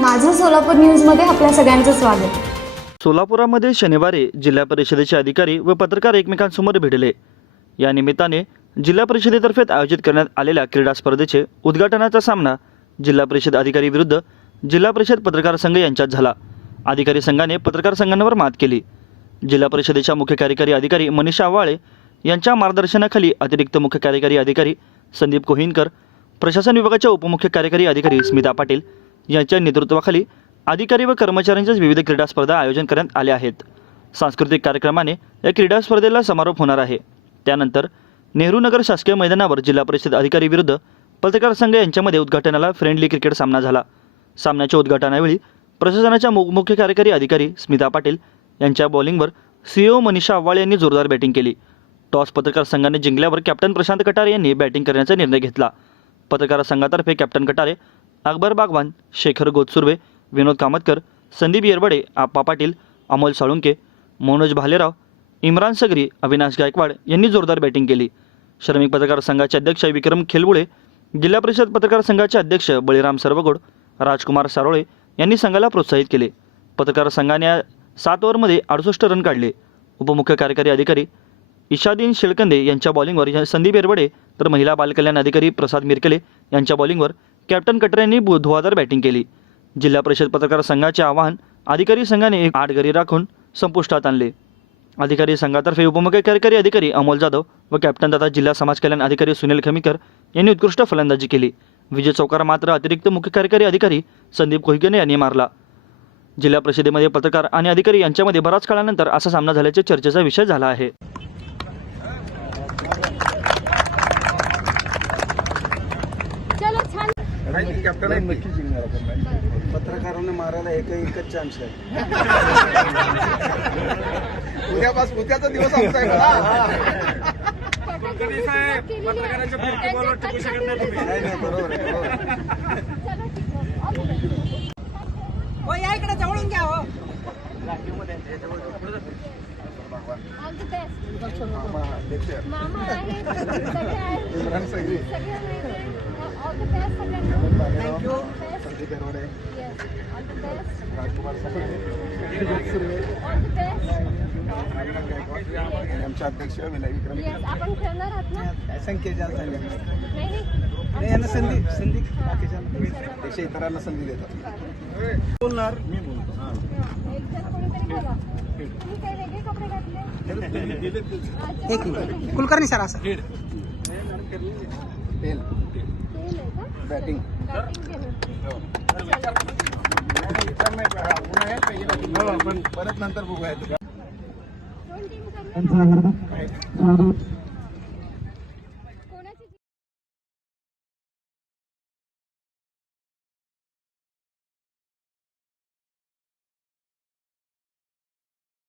माझं सोलापूर न्यूजमध्ये आपल्या सगळ्यांचं स्वागत. सोलापुरामध्ये शनिवारी जिल्हा परिषदेचे अधिकारी व पत्रकार एकमेकांसमोर भिडले या निमित्ताने जिल्हा परिषदेतर्फे आयोजित करण्यात आलेल्या क्रीडा स्पर्धेचे उद्घाटनाचा सामना जिल्हा परिषद अधिकारी विरुद्ध जिल्हा परिषद पत्रकार संघ यांच्यात झाला. अधिकारी संघाने पत्रकार संघांवर मात केली. जिल्हा परिषदेच्या मुख्य कार्यकारी अधिकारी मनीषा आवाळे यांच्या मार्गदर्शनाखाली अतिरिक्त मुख्य कार्यकारी अधिकारी संदीप कोहिनकर प्रशासन विभागाच्या उपमुख्य कार्यकारी अधिकारी स्मिता पाटील यांच्या नेतृत्वाखाली अधिकारी व कर्मचाऱ्यांच्याच विविध क्रीडा स्पर्धा आयोजन करण्यात आल्या आहेत. सांस्कृतिक कार्यक्रमाने या क्रीडा स्पर्धेला समारोप होणार आहे. त्यानंतर नेहरू नगर शासकीय मैदानावर जिल्हा परिषद अधिकारी विरुद्ध पत्रकार संघ यांच्यामध्ये उद्घाटनाला फ्रेंडली क्रिकेट सामना झाला. सामन्याच्या उद्घाटनावेळी प्रशासनाच्या मुख्य कार्यकारी अधिकारी स्मिता पाटील यांच्या बॉलिंगवर सीईओ मनीषा आव्हाळ यांनी जोरदार बॅटिंग केली. टॉस पत्रकार संघाने जिंकल्यावर कॅप्टन प्रशांत कटारे यांनी बॅटिंग करण्याचा निर्णय घेतला. पत्रकार संघातर्फे कॅप्टन कटारे अकबर बागवान शेखर गोतसुर्वे विनोद कामतकर संदीप येरबडे आप्पा पाटील अमोल साळुंके मनोज भालेराव इम्रान सगरी अविनाश गायकवाड यांनी जोरदार बॅटिंग केली. श्रमिक पत्रकार संघाचे अध्यक्ष विक्रम खेलबुळे जिल्हा परिषद पत्रकार संघाचे अध्यक्ष बळीराम सर्वगोड राजकुमार सारोळे यांनी संघाला प्रोत्साहित केले. पत्रकार संघाने सात ओव्हरमध्ये अडुसष्ट रन काढले. उपमुख्य कार्यकारी अधिकारी इशादीन शेळकंदे यांच्या बॉलिंगवर या- संदीप येरबडे तर महिला बालकल्याण अधिकारी प्रसाद मिरकले यांच्या बॉलिंगवर कॅप्टन कटरे यांनी बु- बॅटिंग केली. जिल्हा परिषद पत्रकार संघाचे आवाहन अधिकारी संघाने एक आठ घरी राखून संपुष्टात आणले. अधिकारी संघातर्फे उपमुख्य कार्यकारी अधिकारी अमोल जाधव व कॅप्टन तथा जिल्हा समाज कल्याण अधिकारी सुनील खमीकर यांनी उत्कृष्ट फलंदाजी केली. विजय चौकार मात्र अतिरिक्त मुख्य कार्यकारी अधिकारी संदीप कोहिकेने यांनी मारला. जिल्हा परिषदेमध्ये पत्रकार आणि अधिकारी यांच्यामध्ये बराच काळानंतर असा सामना झाल्याचे चर्चेचा विषय झाला आहे. छान कॅप्टन आहे नक्की जिंकणार आपण पत्रकारांना मारायला एक एकच चान्स आहे उद्यापासून उद्याचा दिवस आमचा आहे ना. नाही नाही बरोबर आहे बरोबर आहे. हो या इकडे जवळून घ्या हो. मामा, आहे सगळे आहेत. इम्रान सगळी. All the best. राजकुमार सासरे, विनोद सुर्वे, All the best. आमचे अध्यक्ष विनय विक्रम Yes. आपण खेळणार आहात ना संख्या जास्त झाली नाही नाही यांना संधी संधी बाकीच्या पेक्षा इतरांना संधी देतात बोलणार मी बोलतो एक जण कोणीतरी बोला तुम्ही काही वेगळे कपडे घातले. एक मिनिट कुलकर्णी सर असं तेल तेल आहे का? बॅटिंग केलं. पण परत नंतर बघूया.